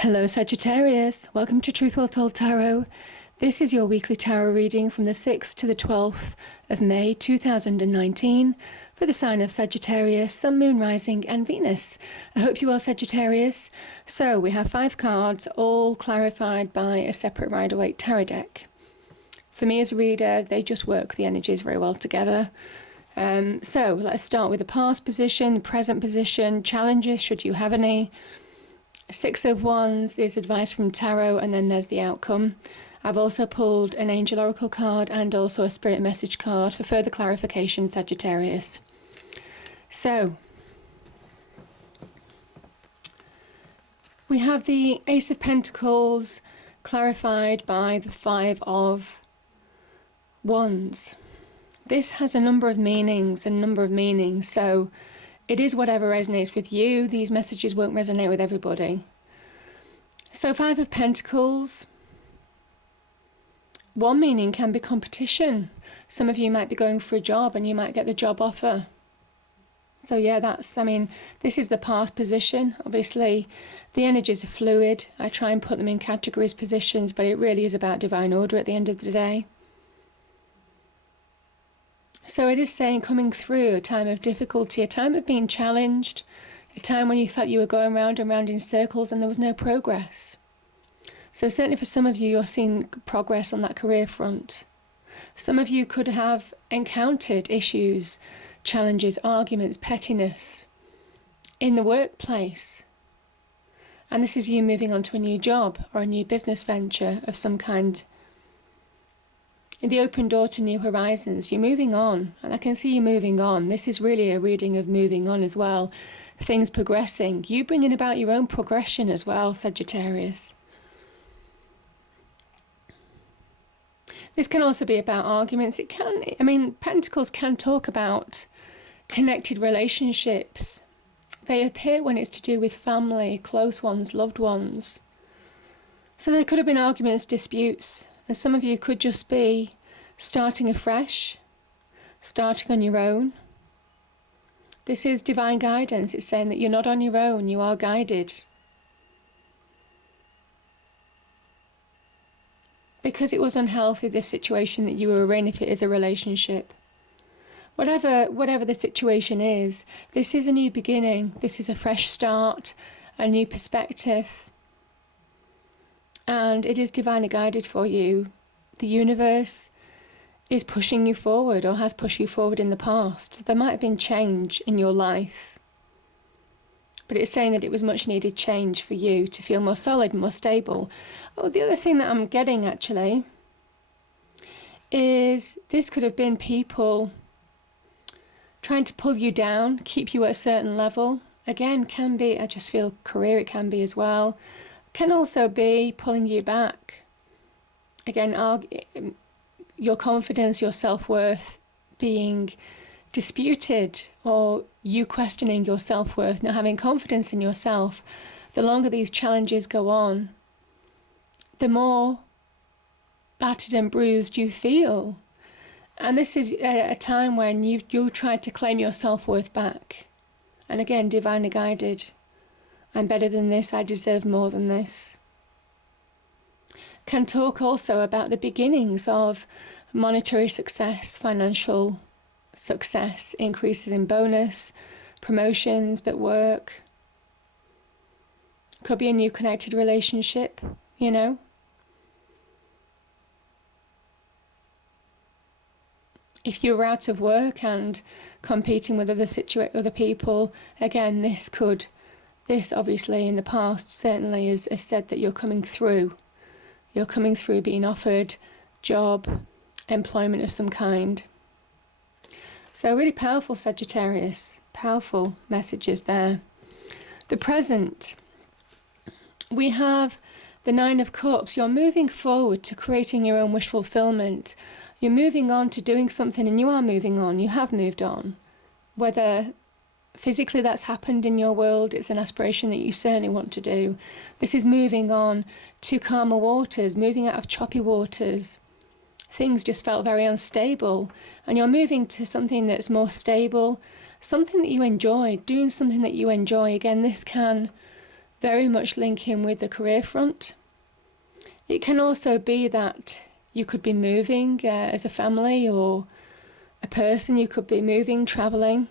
Hello Sagittarius, welcome to Truth Well Told Tarot. This is your weekly tarot reading from the 6th to the 12th of May 2019 for the sign of Sagittarius, Sun, Moon, Rising and Venus. I hope you are Sagittarius. So we have 5 cards, all clarified by a separate Rider-Waite tarot deck. For me as a reader, they just work the energies very well together. So let's start with the past position, the present position, challenges should you have any. 6 of Wands is advice from tarot, and then there's the outcome. I've also pulled an angel oracle card and also a spirit message card for further clarification, Sagittarius. So we have the Ace of Pentacles clarified by the 5 of Wands. This has a number of meanings, so it is whatever resonates with you. These messages won't resonate with everybody. So 5 of Pentacles. One meaning can be competition. Some of you might be going for a job and you might get the job offer. So yeah, this is the past position. Obviously, the energies are fluid. I try and put them in categories, positions, but it really is about divine order at the end of the day. So it is saying coming through a time of difficulty, a time of being challenged, a time when you felt you were going round and round in circles and there was no progress. So certainly for some of you, you're seeing progress on that career front. Some of you could have encountered issues, challenges, arguments, pettiness in the workplace. And this is you moving on to a new job or a new business venture of some kind. In the open door to new horizons, you're moving on, and I can see you moving on. This is really a reading of moving on as well. Things progressing. You bringing about your own progression as well, Sagittarius. This can also be about arguments. Pentacles can talk about connected relationships. They appear when it's to do with family, close ones, loved ones. So there could have been arguments, disputes. And some of you could just be starting afresh, starting on your own. This is divine guidance. It's saying that you're not on your own, you are guided. Because it was unhealthy, this situation that you were in, if it is a relationship. Whatever the situation is, this is a new beginning. This is a fresh start, a new perspective. And it is divinely guided for you. The universe is pushing you forward, or has pushed you forward in the past. So there might have been change in your life. But it's saying that it was much needed change for you to feel more solid, more stable. Oh, the other thing that I'm getting actually is this could have been people trying to pull you down, keep you at a certain level. Again, can be, I just feel career, it can be as well. Can also be pulling you back. Again, your confidence, your self-worth being disputed, or you questioning your self-worth, not having confidence in yourself. The longer these challenges go on, the more battered and bruised you feel. And this is a time when you tried to claim your self-worth back. And again, divinely guided. I'm better than this, I deserve more than this. Can talk also about the beginnings of monetary success, financial success, increases in bonus, promotions at work. Could be a new connected relationship, you know. If you were out of work and competing with other people, again, this obviously in the past certainly has said that you're coming through. You're coming through being offered job, employment of some kind. So really powerful, Sagittarius. Powerful messages there. The present. We have the 9 of Cups. You're moving forward to creating your own wish fulfillment. You're moving on to doing something, and you are moving on. You have moved on. Whether physically that's happened in your world, it's an aspiration that you certainly want to do. This is moving on to calmer waters, moving out of choppy waters. Things just felt very unstable, and you're moving to something that's more stable, something that you enjoy, doing something that you enjoy. Again, this can very much linking with the career front. It can also be that you could be moving as a family, or a person, you could be moving, travelling.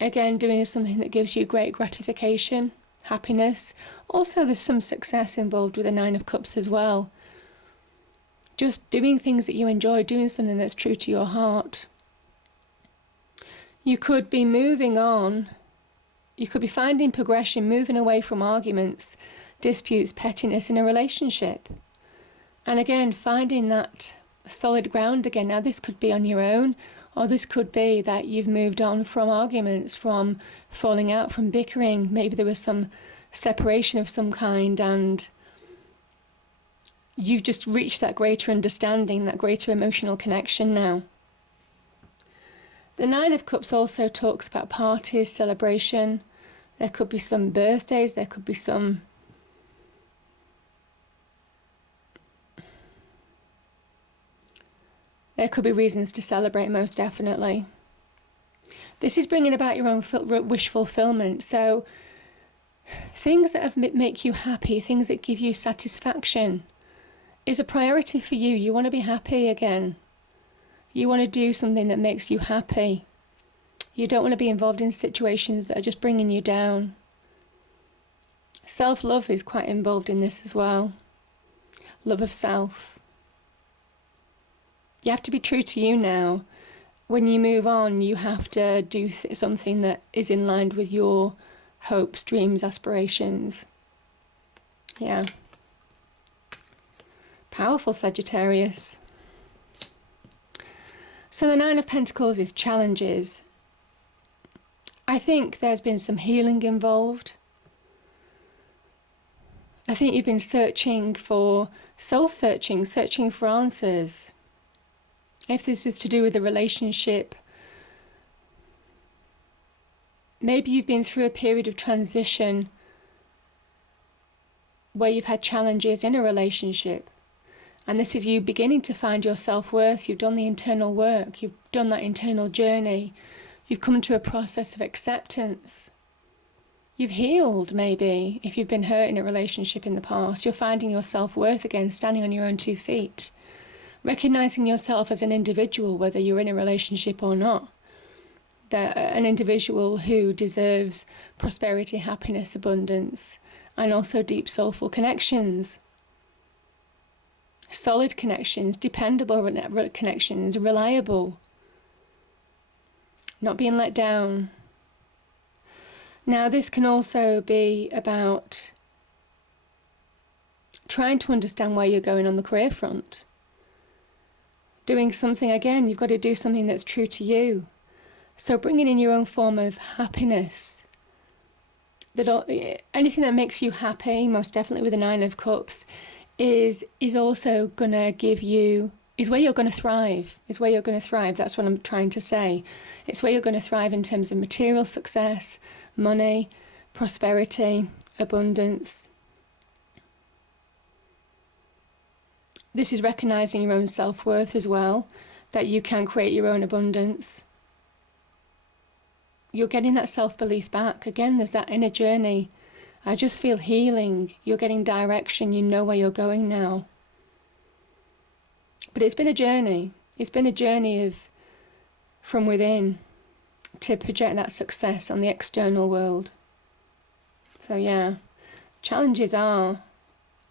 Again, doing something that gives you great gratification, happiness. Also, there's some success involved with the Nine of Cups as well. Just doing things that you enjoy, doing something that's true to your heart. You could be moving on. You could be finding progression, moving away from arguments, disputes, pettiness in a relationship. And again, finding that solid ground again. Now, this could be on your own, or this could be that you've moved on from arguments, from falling out, from bickering. Maybe there was some separation of some kind, and you've just reached that greater understanding, that greater emotional connection now. The Nine of Cups also talks about parties, celebration. There could be some birthdays, there could be some reasons to celebrate, most definitely. This is bringing about your own wish fulfillment. So things that make you happy, things that give you satisfaction, is a priority for you. You want to be happy again. You want to do something that makes you happy. You don't want to be involved in situations that are just bringing you down. Self-love is quite involved in this as well. Love of self. You have to be true to you now. When you move on, you have to do something that is in line with your hopes, dreams, aspirations. Yeah. Powerful, Sagittarius. So the Nine of Pentacles is challenges. I think there's been some healing involved. I think you've been searching for, soul searching for answers. If this is to do with a relationship, maybe you've been through a period of transition where you've had challenges in a relationship. And this is you beginning to find your self-worth. You've done the internal work. You've done that internal journey. You've come to a process of acceptance. You've healed, maybe, if you've been hurt in a relationship in the past. You're finding your self-worth again, standing on your own 2 feet. Recognizing yourself as an individual, whether you're in a relationship or not. That an individual who deserves prosperity, happiness, abundance, and also deep soulful connections. Solid connections, dependable connections, reliable. Not being let down. Now, this can also be about trying to understand where you're going on the career front. Doing something, again, you've got to do something that's true to you. So bringing in your own form of happiness. Anything that makes you happy, most definitely with the Nine of Cups, is also going to give you, is where you're going to thrive, That's what I'm trying to say. It's where you're going to thrive in terms of material success, money, prosperity, abundance. This is recognizing your own self-worth as well, that you can create your own abundance. You're getting that self-belief back. Again, there's that inner journey. I just feel healing. You're getting direction. You know where you're going now. But it's been a journey. It's been a journey of from within to project that success on the external world. So yeah, challenges are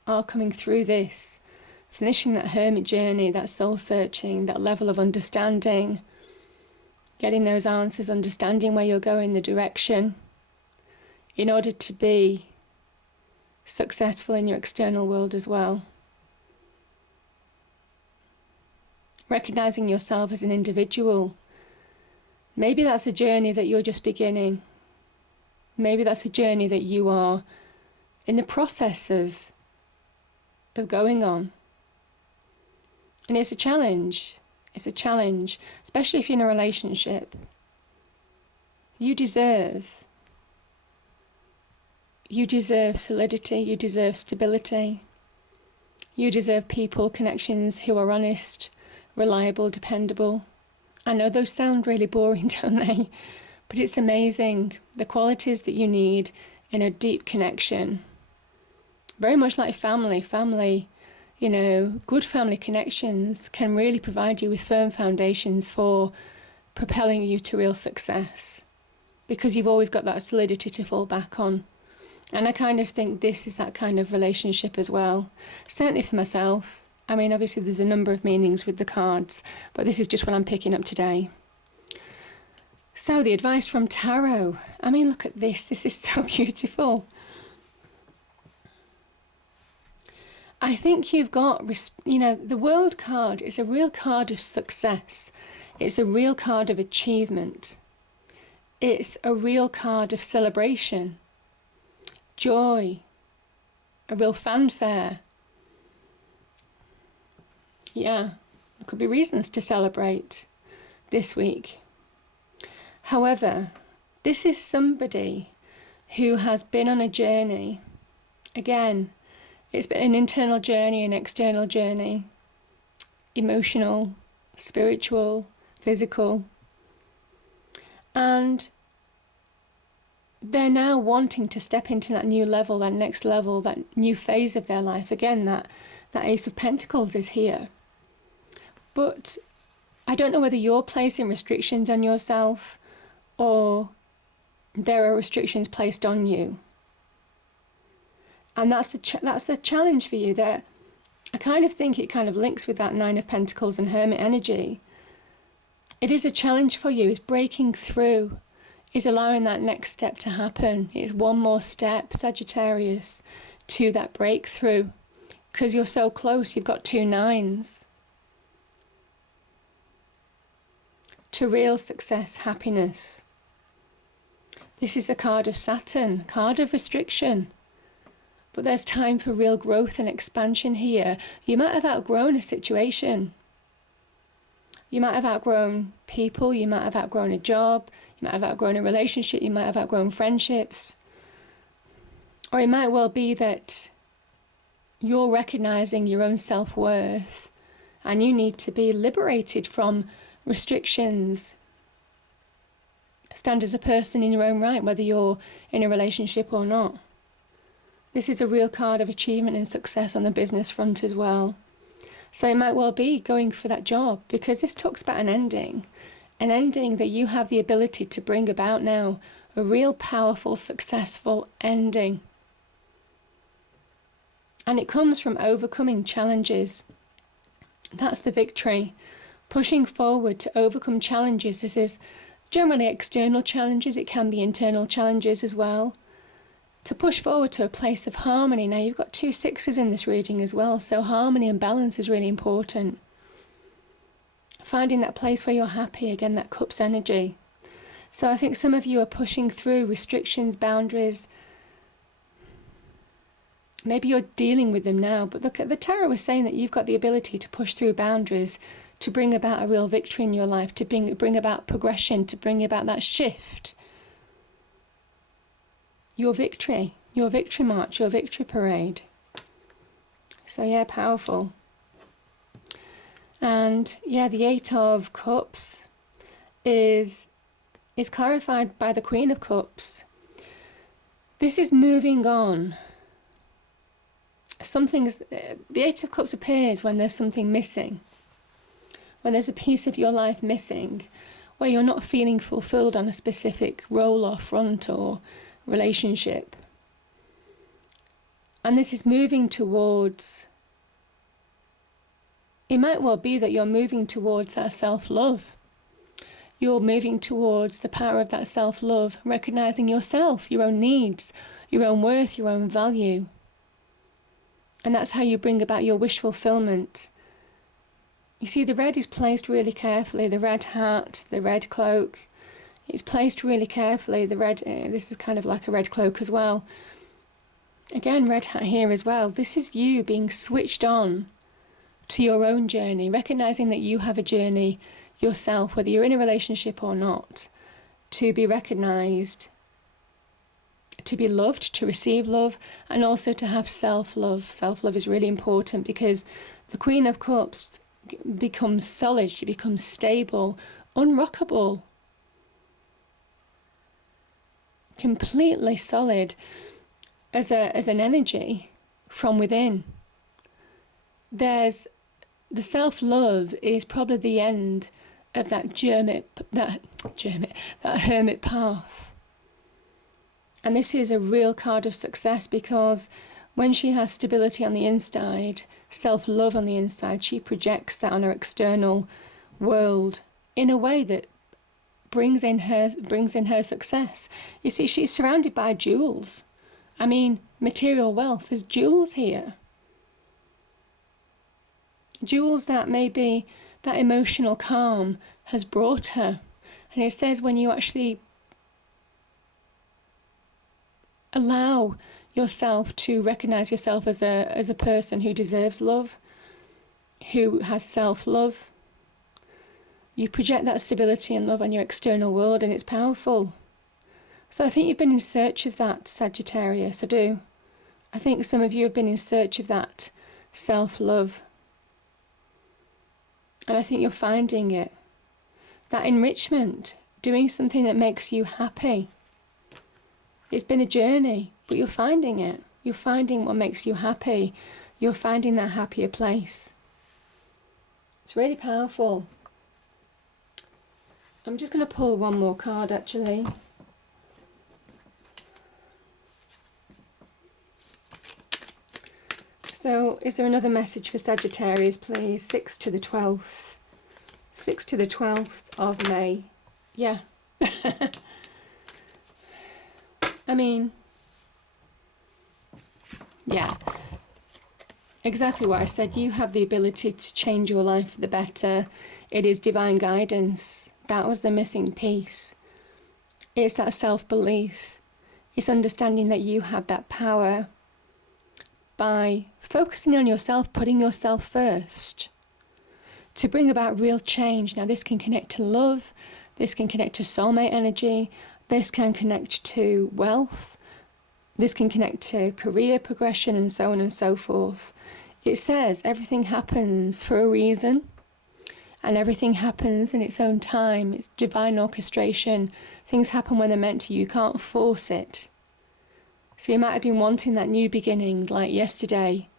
coming through this. Finishing that hermit journey, that soul searching, that level of understanding. Getting those answers, understanding where you're going, the direction. In order to be successful in your external world as well. Recognizing yourself as an individual. Maybe that's a journey that you're just beginning. Maybe that's a journey that you are in the process of going on. And it's a challenge. It's a challenge, especially if you're in a relationship. You deserve solidity, you deserve stability. You deserve people, connections who are honest, reliable, dependable. I know those sound really boring, don't they? But it's amazing. The qualities that you need in a deep connection. Very much like family, you know, good family connections can really provide you with firm foundations for propelling you to real success, because you've always got that solidity to fall back on. And I kind of think this is that kind of relationship as well. Certainly for myself. I mean, obviously there's a number of meanings with the cards, but this is just what I'm picking up today. So the advice from Tarot. I mean, look at this. This is so beautiful. I think you've got, you know, the World card is a real card of success. It's a real card of achievement. It's a real card of celebration, joy, a real fanfare. Yeah, there could be reasons to celebrate this week. However, this is somebody who has been on a journey. Again, it's been an internal journey, an external journey, emotional, spiritual, physical. And they're now wanting to step into that new level, that next level, that new phase of their life. Again, that Ace of Pentacles is here. But I don't know whether you're placing restrictions on yourself or there are restrictions placed on you. And that's the challenge for you. That I kind of think it kind of links with that Nine of Pentacles and Hermit energy. It is a challenge for you, is breaking through, is allowing that next step to happen. It's one more step, Sagittarius, to that breakthrough, because you're so close. You've got 2 nines. To real success, happiness. This is a card of Saturn, card of restriction. But there's time for real growth and expansion here. You might have outgrown a situation. You might have outgrown people. You might have outgrown a job. You might have outgrown a relationship. You might have outgrown friendships. Or it might well be that you're recognizing your own self-worth and you need to be liberated from restrictions. Stand as a person in your own right, whether you're in a relationship or not. This is a real card of achievement and success on the business front as well. So it might well be going for that job, because this talks about an ending that you have the ability to bring about now, a real powerful, successful ending. And it comes from overcoming challenges. That's the victory. Pushing forward to overcome challenges. This is generally external challenges. It can be internal challenges as well. To push forward to a place of harmony. Now you've got 2 6s in this reading as well, so harmony and balance is really important. Finding that place where you're happy, again, that Cups energy. So I think some of you are pushing through restrictions, boundaries. Maybe you're dealing with them now, but look, the Tarot is saying that you've got the ability to push through boundaries, to bring about a real victory in your life, to bring about progression, to bring about that shift. Your victory march, your victory parade. So yeah, powerful. And yeah, the 8 of Cups is clarified by the Queen of Cups. This is moving on. The 8 of Cups appears when there's something missing. When there's a piece of your life missing, where you're not feeling fulfilled on a specific role or front or relationship. And this is moving towards, it might well be that you're moving towards that self-love. You're moving towards the power of that self-love, recognizing yourself, your own needs, your own worth, your own value. And that's how you bring about your wish fulfillment. You see, the red is placed really carefully, the red hat, the red cloak. It's placed really carefully. The red, this is kind of like a red cloak as well. Again, red hat here as well. This is you being switched on to your own journey, recognizing that you have a journey yourself, whether you're in a relationship or not, to be recognized, to be loved, to receive love, and also to have self-love. Self-love is really important, because the Queen of Cups becomes solid, she becomes stable, unrockable. completely solid as an energy from within. There's the self-love is probably the end of that hermit path. And this is a real card of success, because when she has stability on the inside, self-love on the inside, she projects that on her external world in a way that brings in her success. You see, she's surrounded by jewels. I mean, material wealth. There's jewels here. Jewels that maybe that emotional calm has brought her. And it says when you actually allow yourself to recognize yourself as a person who deserves love, who has self-love, you project that stability and love on your external world, and it's powerful. So I think you've been in search of that, Sagittarius. I do. I think some of you have been in search of that self-love. And I think you're finding it. That enrichment, doing something that makes you happy. It's been a journey, but you're finding it. You're finding what makes you happy. You're finding that happier place. It's really powerful. I'm just going to pull one more card, actually. So, is there another message for Sagittarius, please? 6 to the 12th. 6 to the 12th of May. Yeah. I mean, yeah. Exactly what I said. You have the ability to change your life for the better. It is divine guidance. That was the missing piece. It's that self-belief. It's understanding that you have that power by focusing on yourself, putting yourself first, to bring about real change. Now, this can connect to love, this can connect to soulmate energy, this can connect to wealth, this can connect to career progression, and so on and so forth. It says everything happens for a reason, and everything happens in its own time. It's divine orchestration. Things happen when they're meant to. You can't force it. So you might have been wanting that new beginning like yesterday.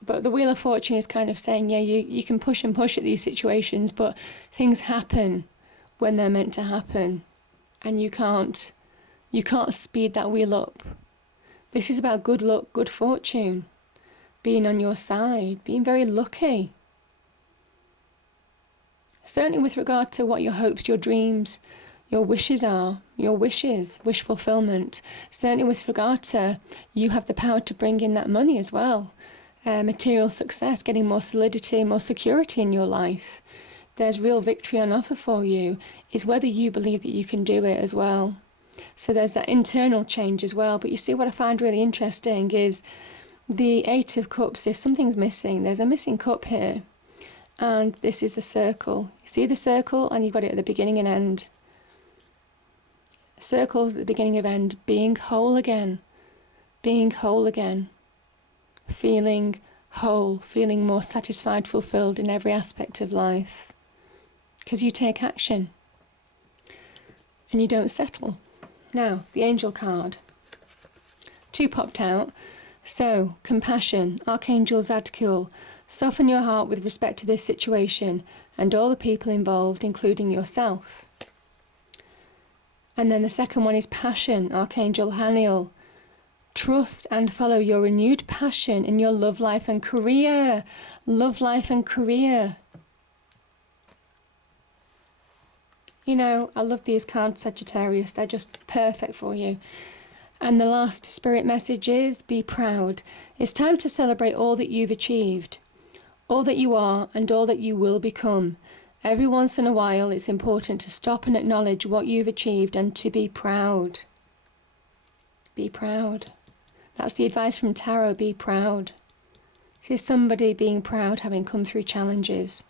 But the Wheel of Fortune is kind of saying, yeah, you can push and push at these situations, but things happen when they're meant to happen. And you can't speed that wheel up. This is about good luck, good fortune, being on your side, being very lucky. Certainly with regard to what your hopes, your dreams, your wishes are, your wishes, wish fulfillment. Certainly with regard to, you have the power to bring in that money as well. Material success, getting more solidity, more security in your life. There's real victory on offer for you. It's whether you believe that you can do it as well. So there's that internal change as well. But you see, what I find really interesting is the Eight of Cups. If something's missing, there's a missing cup here. And this is a circle. You see the circle, and you've got it at the beginning and end. Circles at the beginning of end. Being whole again. Being whole again. Feeling whole. Feeling more satisfied, fulfilled in every aspect of life. Because you take action. And you don't settle. Now, the Angel card. 2 popped out. So, compassion. Archangel Zadkiel. Soften your heart with respect to this situation and all the people involved, including yourself. And then the second one is passion, Archangel Haniel. Trust and follow your renewed passion in your love life and career. Love life and career. You know, I love these cards, Sagittarius. They're just perfect for you. And the last spirit message is, be proud. It's time to celebrate all that you've achieved. All that you are and all that you will become. Every once in a while, it's important to stop and acknowledge what you've achieved and to be proud. Be proud. That's the advice from Tarot, be proud. This is somebody being proud, having come through challenges.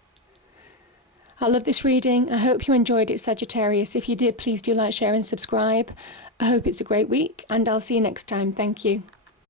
I love this reading. I hope you enjoyed it, Sagittarius. If you did, please do like, share and subscribe. I hope it's a great week, and I'll see you next time. Thank you.